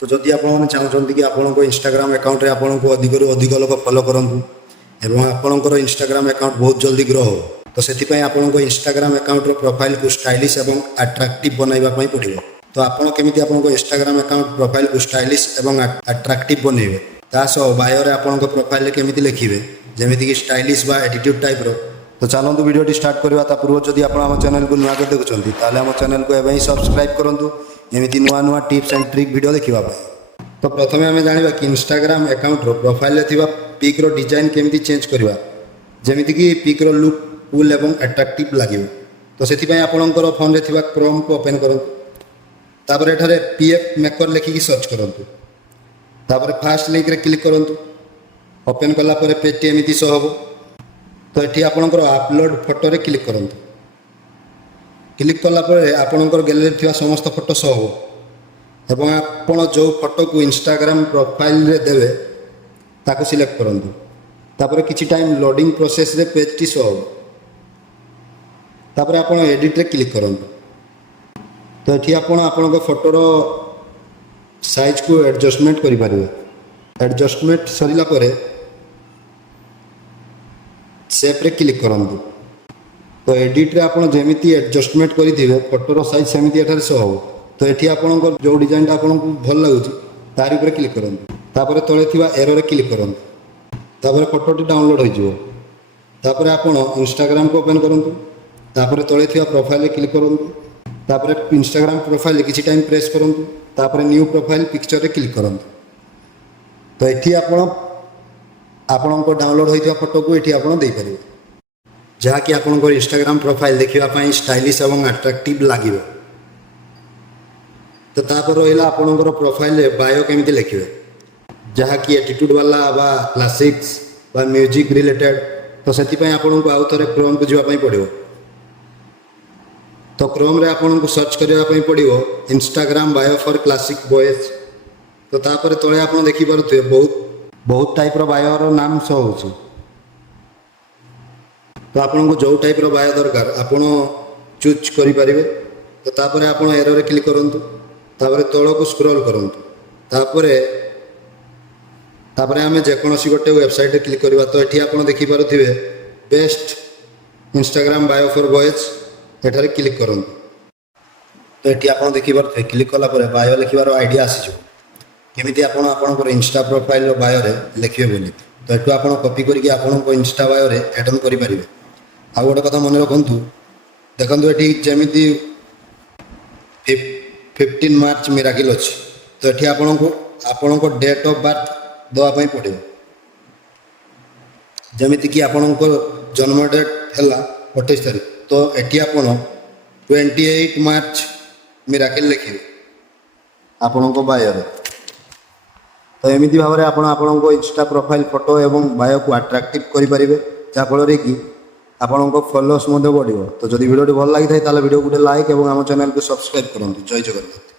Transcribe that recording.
तो जदि आपने चाहते कि आपण इंस्टाग्राम अकाउंट रे आपन को अधिक अधिक लोक फॉलो करंतु एवं आपणकर इंस्टाग्राम अकाउंट बहुत जल्दी ग्रो हो तो से आपण इंस्टाग्राम अकाउंट प्रोफाइल को स्टाइलिश और अट्राक्टिव बनवाई पड़ो। तो आपड़ केमी आप इंस्टाग्राम अकाउंट प्रोफाइल को स्टाइलिश और अट्राक्टिव बनइबे तासह बायोरे आपण प्रोफाइल केमी लिखे जमीक स्टाइलिश बा एटीट्यूड टाइप रो। तो चलतु वीडियो स्टार्ट करवा पूर्व जदि आप चैनल को नुआ देखुं ताले आम चैनल को एवं सब्सक्राइब करूँ एमती नुआ नुआ टिप्स एंड ट्रिक वीडियो देखा। तो प्रथम आम जाना कि इंस्टाग्राम अकाउंट प्रोफाइल पिक रो डिजाइन केमी चेंज करवा जमीक पिक रो लुक कूल एवं अट्राक्टिव लगे। तो से आपणकर फोन रे थिबा क्रोम को ओपन करूँ तापर एठारे पीएफ मेकर लिखिकी सर्च करूँ तापर फास्ट लिंक रे क्लिक करूँ ओपन कला पर पेज टी एमती शो हम। तो ये आपणकर अपलोड फोटो रे क्लिक करूँ क्लिक कला पर आपणकर गैलरी थिबा समस्त फोटो शो हो एवं आपण जो फोटो को इंस्टाग्राम प्रोफाइल रे देवे ताको सिलेक्ट करूँ तापर किछि टाइम लोडिंग प्रोसेस रे पेज टी शो हो तापर आपण एडिट रे क्लिक करूँ। तो ये आपण फोटोर साइज को एडजस्टमेंट करें एडजस्टमेंट सरला शेप रे क्लिक करूँ। तो एडिट रे आपण जेमिति एडजस्टमेंट करेंगे फोटोर साइज सेमती एठार शो हो। तो ये आपंकर जो डिजाइन आपको भल लगुच तार ऊपर क्लिक करूँ तापर तले थिबा एरो रे क्लिक करूँ तापर फोटोटी डाउनलोड हो तापर आपण इंस्टाग्राम को ओपन करूँ तापर तले थिबा प्रोफाइल रे क्लिक करूँ तापर इंस्टाग्राम प्रोफाइल किसी टाइम प्रेस करूँ तापर न्यू प्रोफाइल पिक्चर रे क्लिक करूँ। तो ये आपण डाउनलोड होता फोटो को ये आप देपारे जहाँकि आपंकर इंस्टाग्राम प्रोफाइल देखापी स्टाइलिश और अट्राक्टिव लगे। तो तापर रहा आपंकर प्रोफाइल बायो केमी लिखे जहाँकि एटीट्यूड वाला बा क्लासिक्स बा म्यूजिक रिलेटेड। तो से आपन को आउ थे क्रोम को जावाई पड़ो। तो क्रोम रे आपन को सर्च करने पड़ो Instagram bio for classic boys. तो तापर तले आप देखिपे बहुत टाइप रो बायो रो नाम शो हो। तो आपन को जो टाइप रो बायो दरकार आपन चूज करें। तो तापर आप एरो रे क्लिक करूँ तापर तल को स्क्रॉल करूँ तापर आम जेकोसी गोटे वेबसाइट रे क्लिक करवा। तो ये आप देखिपे best Instagram bio for boys एठार क्लिक करूँ। तो ये आप देखिपे क्लिक कला बायो लिखार आइडिया आसीज केमी आपंकर इंस्टा प्रोफाइल बायो रे लिखे बोली। तो ये आप कॉपी करके आप इंस्टा बायो रे एड ऑन करेंगे। आउ गोटे कथा मन रखु देखो ये जमीती 15 मार्च मिराकिल अच्छी। तो ये आपको डेट ऑफ बर्थ दवाई पड़ो जमीती कि आपंकर जन्म डेट है 28 तारीख। तो ये आप 28 मार्च मिराकिल लिखे आपण बायो रे। तो एमती भाव में आपण इंस्टा प्रोफाइल फोटो एवं बायो को अट्राक्टिव करेंगे जहाँफल कि आपण फॉलोअर्स बढ़ो। तो जब वीडियो भल लगी था वीडियो गोटे लाइक और आम चैनल को सब्सक्राइब करूँ। जय जगन्नाथ।